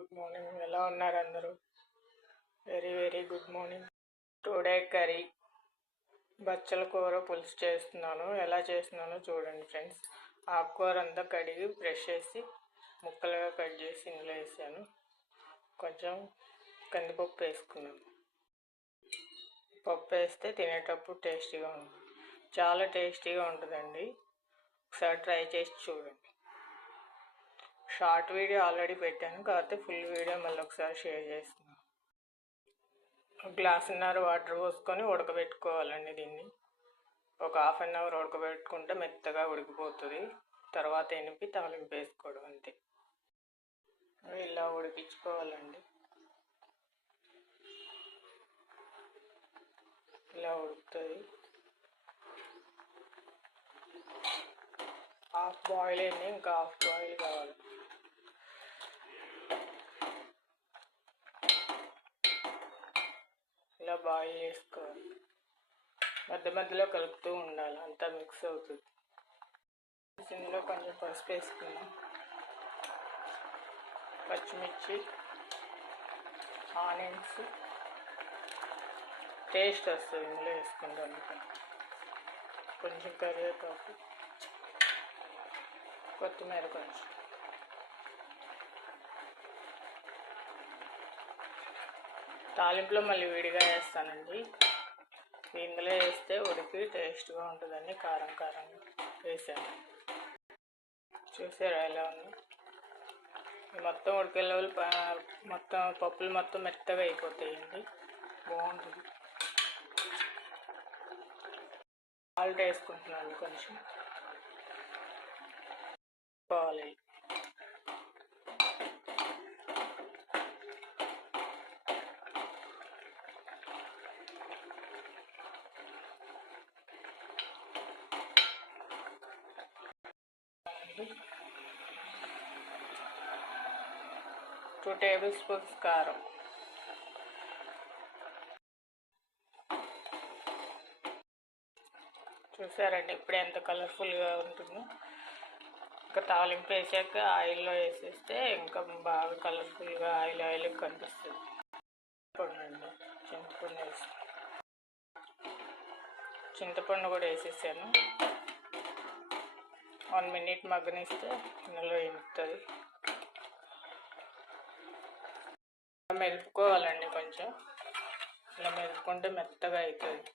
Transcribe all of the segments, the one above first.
Good morning. ఎలా ఉన్నారు అందరూ? Very very good morning. Today curry బచ్చల కూర పులుసు చేస్తున్నాను. ఎలా చేస్తున్నానో చూడండి ఫ్రెండ్స్. ఆకుకూర అంతా కడిగి బ్రష్ చేసి ముక్కలుగా కట్ చేసి ఇందులో వేసాను. కొంచెం కందిపప్పు వేసుకున్నాను. పప్పు వేస్తే తినేటప్పుడు టేస్టీగా ఉంటుంది. చాలా టేస్టీగా ఉంటుందండి. ఒకసారి ట్రై చేసి చూడండి. షార్ట్ వీడియో ఆల్రెడీ పెట్టాను, కాకపోతే ఫుల్ వీడియో మళ్ళీ ఒకసారి షేర్ చేస్తున్నాను. గ్లాసున్నర వాటర్ పోసుకొని ఉడకబెట్టుకోవాలండి. దీన్ని ఒక హాఫ్ అన్ అవర్ ఉడకబెట్టుకుంటే మెత్తగా ఉడికిపోతుంది. తర్వాత ఎనిపి తాలింపు వేసుకోవడం అంతే. ఇలా ఉడికించుకోవాలండి. ఇలా ఉడుకుతుంది. హాఫ్ బాయిల్ అయింది, ఇంకా హాఫ్ బాయిల్ కావాలి. ఇలా బాయిల్ చేసుకోవాలి. మధ్య మధ్యలో కలుపుతూ ఉండాలి, అంతా మిక్స్ అవుతుంది. ఇందులో కొంచెం పసుపు వేసుకున్నాం, పచ్చిమిర్చి, ఆనియన్స్ టేస్ట్ వస్తుంది ఇందులో వేసుకుంటాం. కొంచెం కరివేపాకు, కొత్తిమీర కొంచెం. తాలింపులో మళ్ళీ విడిగా వేస్తానండి. ఇందులో వేస్తే ఉడికి టేస్ట్గా ఉంటుందని కారం కారంగా వేసాను. చూసారా ఎలా ఉంది? మొత్తం ఉడికే లెవెల్ మొత్తం పప్పులు మొత్తం మెత్తగా అయిపోతాయండి. బాగుంటుంది. సాల్ట్ వేసుకుంటున్నాను కొంచెం. బాగాలి టూ టేబుల్ స్పూన్స్ కారం, చూసారండి ఇప్పుడు ఎంత కలర్ఫుల్గా ఉంటుందో. ఇంకా తాలింపు వేసాక ఆయిల్లో వేసేస్తే ఇంకా బాగా కలర్ఫుల్గా ఆయిల్ కనిపిస్తుంది. చింతపండు వేసి చింతపండు కూడా వేసేసాను. 1 minute మగ్గనిస్తే ఇందులో ఇంపుతుంది. మెదుపుకోవాలండి కొంచెం. ఇలా మెదుపుకుంటే మెత్తగా అవుతుంది.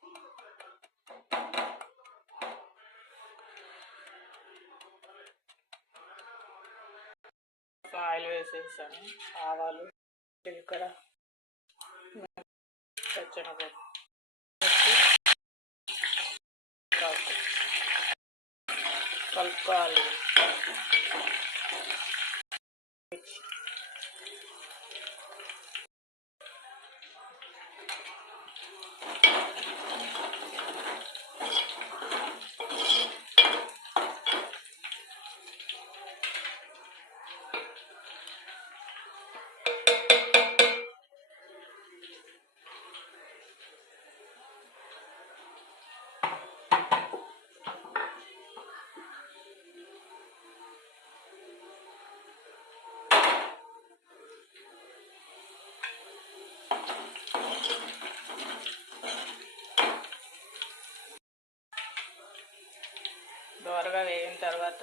ఆయిల్ వేసేసాను. ఆవాలు, జీలకర్ర, పచ్చనపప్పు, కలుపుకోవాలి. దోరగా వేగిన తర్వాత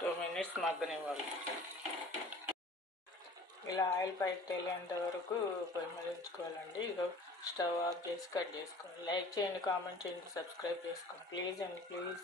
2 minutes మగ్గనివ్వాలి. ఇలా ఆయిల్ పైకి తేలేంత వరకు పొయ్యి మీద ఉంచుకోవాలండి. ఇదో స్టవ్ ఆఫ్ చేసి కట్ చేసుకోవాలి. లైక్ చేయండి, కామెంట్ చేయండి, సబ్స్క్రైబ్ చేసుకోండి ప్లీజ్ అండి, ప్లీజ్.